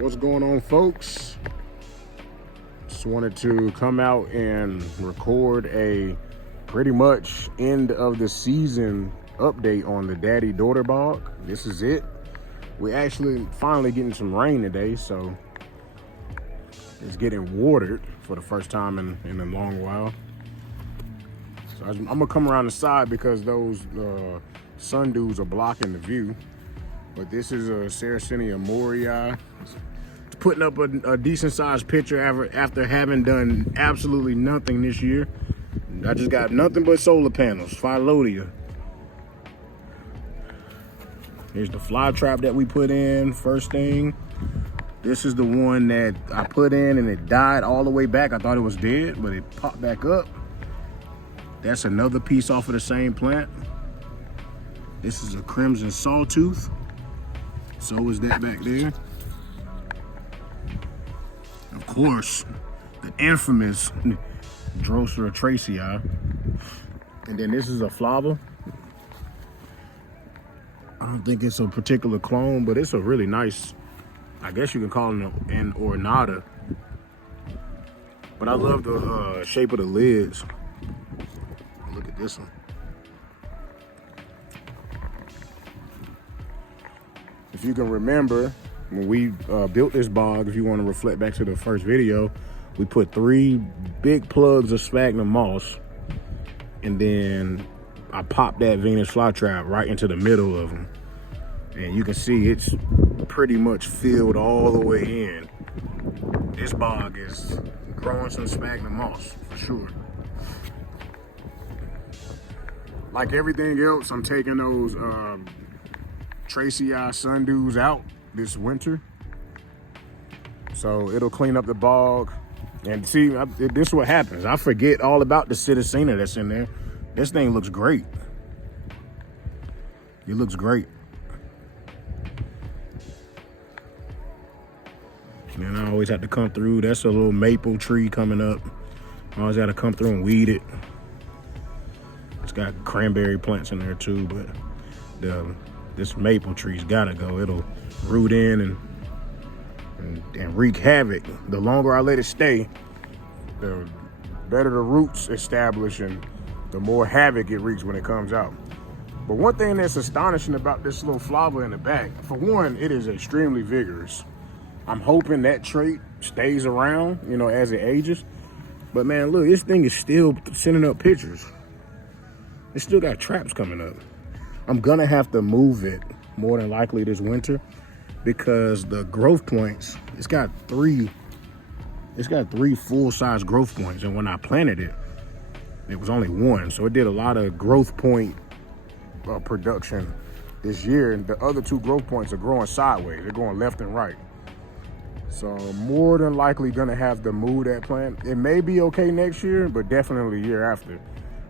What's going on, folks? Just wanted to come out and record a pretty much end of the season update on the daddy-daughter bog. This is it. We're actually finally getting some rain today, so it's getting watered for the first time in a long while. So I'm gonna come around the side because those sundews are blocking the view. But this is a Sarracenia morii. Putting up a decent sized picture after having done absolutely nothing this year. I just got nothing but solar panels, Phyllodia. Here's the fly trap that we put in, first thing. This is the one that I put in and it died all the way back. I thought it was dead, but it popped back up. That's another piece off of the same plant. This is a crimson sawtooth. So is that back there. Of course, the infamous Drosera tracei. And then this is a flava. I don't think it's a particular clone, but it's a really nice, I guess you can call it an ornata. But I love the shape of the lids. Look at this one. If you can remember, when we built this bog, if you want to reflect back to the first video, we put 3 big plugs of sphagnum moss, and then I popped that Venus flytrap right into the middle of them. And you can see it's pretty much filled all the way in. This bog is growing some sphagnum moss for sure. Like everything else, I'm taking those tracei sundews out this winter, so it'll clean up the bog. And see, this is what happens. I forget all about the Citacina that's in there. This thing looks great. It looks great. And I always have to come through. That's a little maple tree coming up. I always got to come through and weed it. It's got cranberry plants in there too, but this maple tree's gotta go. It'll root in and wreak havoc. The longer I let it stay, the better the roots establish and the more havoc it wreaks when it comes out. But one thing that's astonishing about this little flava in the back, for one, it is extremely vigorous. I'm hoping that trait stays around, you know, as it ages. But man, look, this thing is still sending up pictures. It still got traps coming up. I'm gonna have to move it more than likely this winter because the growth points, it's got three full-size growth points, and when I planted it, it was only 1. So it did a lot of growth point production this year, and the other 2 growth points are growing sideways. They're going left and right. So I'm more than likely gonna have to move that plant. It may be okay next year, but definitely the year after,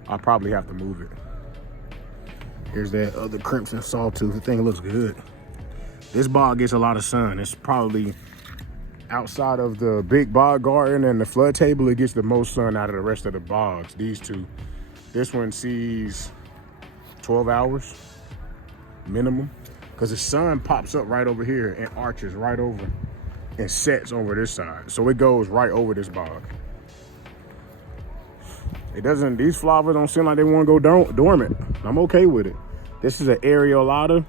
I'll probably have to move it. Here's that other crimson sawtooth. The thing looks good. This bog gets a lot of sun. It's probably, outside of the big bog garden and the flood table, it gets the most sun out of the rest of the bogs, these 2. This one sees 12 hours minimum because the sun pops up right over here and arches right over and sets over this side. So it goes right over this bog. It doesn't, these flowers don't seem like they want to go dormant. I'm okay with it. This is an areolata.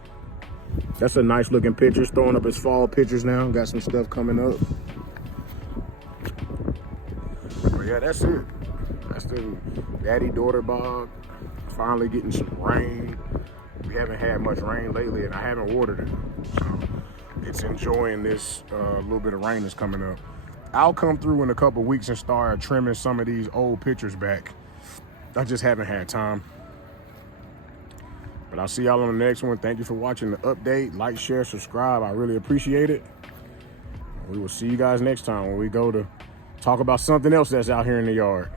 That's a nice looking picture. It's throwing up its fall pictures now. Got some stuff coming up. But yeah, that's it. That's the daddy-daughter bog. Finally getting some rain. We haven't had much rain lately and I haven't watered it. So it's enjoying this little bit of rain that's coming up. I'll come through in a couple weeks and start trimming some of these old pictures back. I just haven't had time. But I'll see y'all on the next one. Thank you for watching the update. Like, share, subscribe. I really appreciate it. We will see you guys next time when we go to talk about something else that's out here in the yard.